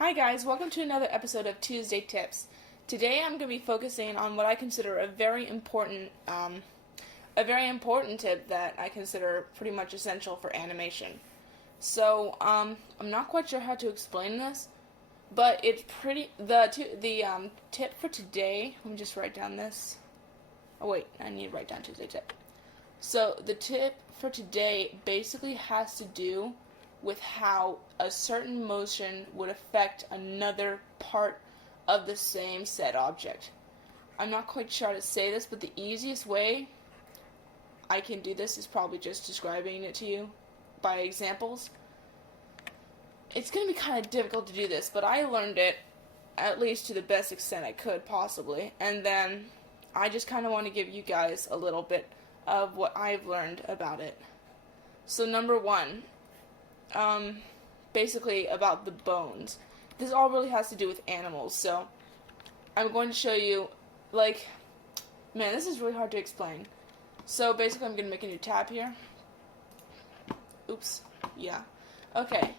Hi guys, welcome to another episode of Tuesday Tips. Today I'm going to be focusing on what I consider a very important tip that I consider pretty much essential for animation. So, I'm not quite sure how to explain this, but it's the tip for today. Let me just write down this. Oh wait, I need to write down Tuesday tip. So the tip for today basically has to do with how a certain motion would affect another part of the same said object. I'm not quite sure how to say this, but the easiest way I can do this is probably just describing it to you by examples. It's going to be kind of difficult to do this, but I learned it at least to the best extent I could possibly, and then I just kind of want to give you guys a little bit of what I've learned about it. So number one, basically about the bones. This all really has to do with animals, so I'm going to show you, man, this is really hard to explain. So basically I'm going to make a new tab here. Oops, yeah. Okay,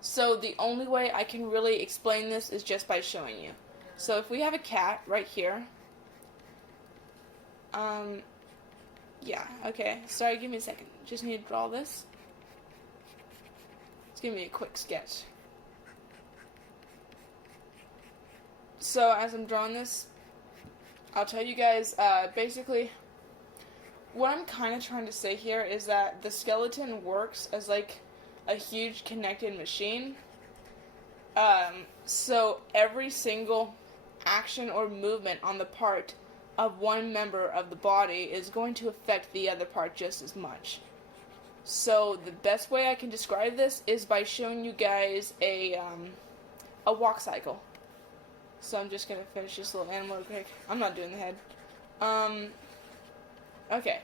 so the only way I can really explain this is just by showing you. So if we have a cat right here, yeah, okay, sorry, give me a second. Just need to draw this. It's gonna be a quick sketch. So as I'm drawing this, I'll tell you guys, basically, what I'm kind of trying to say here is that the skeleton works as like a huge connected machine. So every single action or movement on the part of one member of the body is going to affect the other part just as much. So the best way I can describe this is by showing you guys a walk cycle. So I'm just gonna finish this little animal real quick. I'm not doing the head. Okay.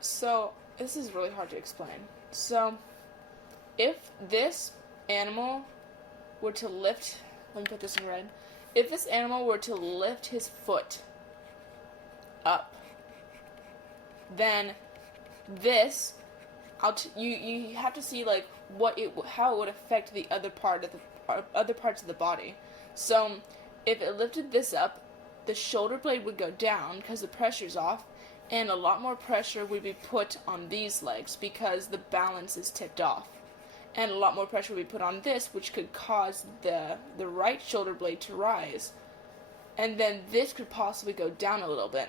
So this is really hard to explain. So if this animal were to lift, let me put this in red. If this animal were to lift his foot up, then this, you have to see like how it would affect the other parts of the body. So if it lifted this up, the shoulder blade would go down because the pressure's off, and a lot more pressure would be put on these legs because the balance is tipped off. And a lot more pressure would be put on this, which could cause the right shoulder blade to rise. And then this could possibly go down a little bit.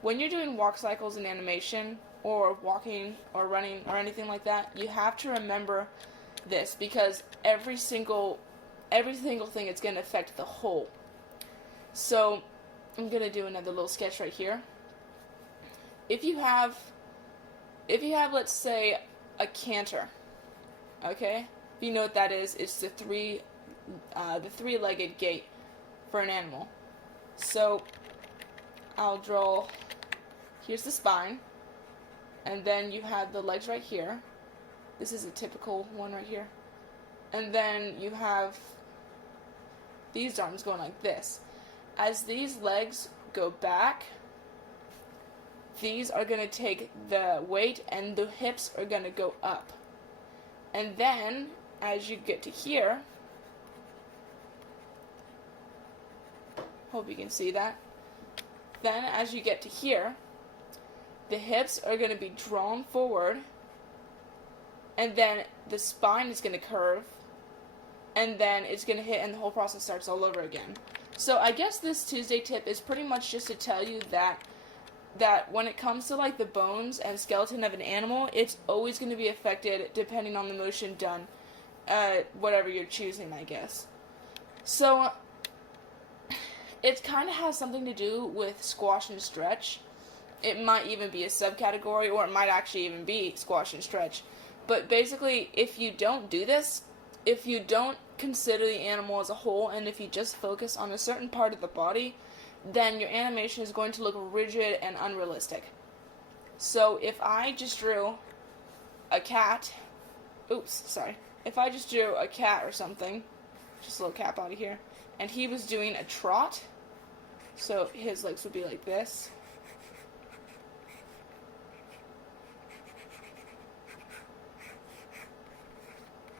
When you're doing walk cycles in animation, or walking, or running, or anything like that, you have to remember this, because every single thing is going to affect the whole. So, I'm going to do another little sketch right here. If you have, let's say, a canter, okay? If you know what that is, it's the three-legged gait for an animal. So, I'll draw, here's the spine, and then you have the legs right here. This is a typical one right here. And then you have these arms going like this. As these legs go back, these are going to take the weight and the hips are going to go up. And then, as you get to here, hope you can see that. Then, as you get to here, the hips are going to be drawn forward, and then the spine is going to curve, and then it's going to hit, and the whole process starts all over again. So I guess this Tuesday tip is pretty much just to tell you that when it comes to like the bones and skeleton of an animal, it's always going to be affected depending on the motion done, whatever you're choosing, I guess. So it kind of has something to do with squash and stretch. It might even be a subcategory, or it might actually even be squash and stretch. But basically, if you don't do this, if you don't consider the animal as a whole, and if you just focus on a certain part of the body, then your animation is going to look rigid and unrealistic. So if I just drew a cat, if I just drew a cat or something, just a little cat body here, and he was doing a trot, so his legs would be like this.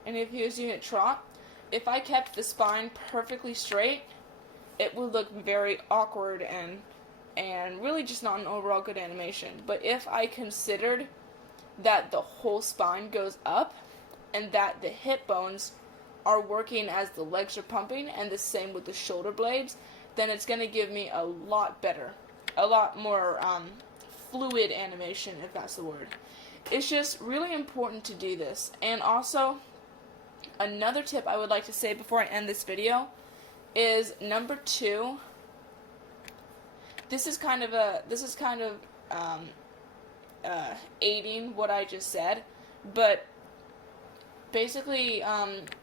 And if he was doing a trot, if I kept the spine perfectly straight, it would look very awkward and really just not an overall good animation. But if I considered that the whole spine goes up and that the hip bones are working as the legs are pumping, and the same with the shoulder blades, then it's going to give me a lot better, a lot more fluid animation, if that's the word. It's just really important to do this. And also, another tip I would like to say before I end this video is number 2. This is kind of aiding what I just said, but basically,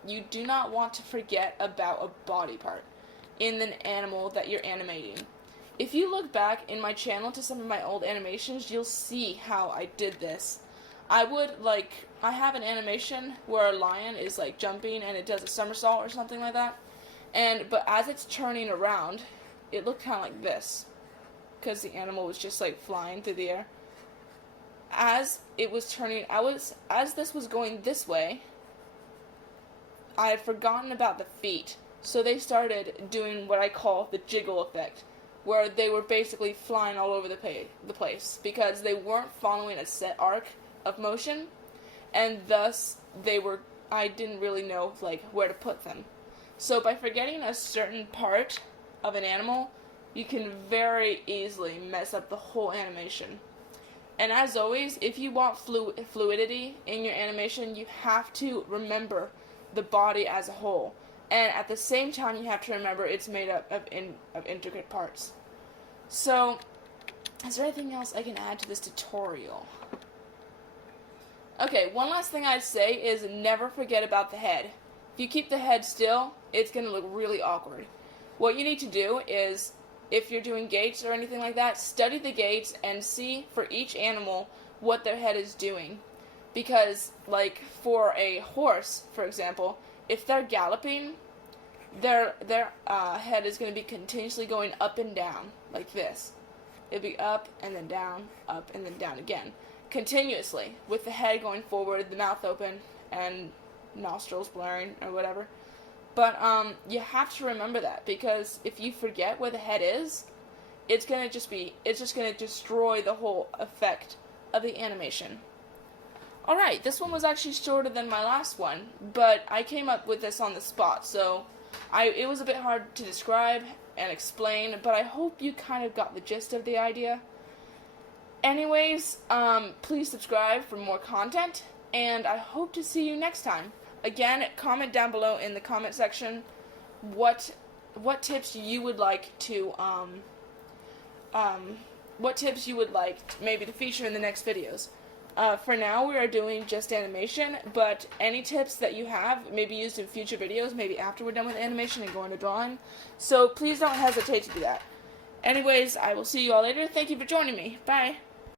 you do not want to forget about a body part in an animal that you're animating. If you look back in my channel to some of my old animations, you'll see how I did this. I have an animation where a lion is like jumping and it does a somersault or something like that, but as it's turning around, it looked kind of like this, because the animal was just like flying through the air. As it was turning, as this was going this way, I had forgotten about the feet, so they started doing what I call the jiggle effect, where they were basically flying all over the place, because they weren't following a set arc of motion, and thus I didn't really know where to put them. So by forgetting a certain part of an animal, you can very easily mess up the whole animation. And as always, if you want fluidity in your animation, you have to remember the body as a whole. And at the same time, you have to remember it's made up of intricate parts. So, is there anything else I can add to this tutorial? Okay, one last thing I'd say is never forget about the head. If you keep the head still, it's going to look really awkward. What you need to do is, if you're doing gaits or anything like that, study the gaits and see for each animal what their head is doing. Because, for a horse, for example, if they're galloping, their head is going to be continuously going up and down, like this. It'll be up and then down again. Continuously, with the head going forward, the mouth open, and nostrils blaring, or whatever. But you have to remember that, because if you forget where the head is, it's just gonna destroy the whole effect of the animation. Alright, this one was actually shorter than my last one, but I came up with this on the spot, so it was a bit hard to describe and explain, but I hope you kind of got the gist of the idea. Anyways, please subscribe for more content, and I hope to see you next time. Again, comment down below in the comment section what tips you would like to maybe to feature in the next videos. For now, we are doing just animation, but any tips that you have may be used in future videos, maybe after we're done with animation and go into drawing. So please don't hesitate to do that. Anyways, I will see you all later. Thank you for joining me. Bye.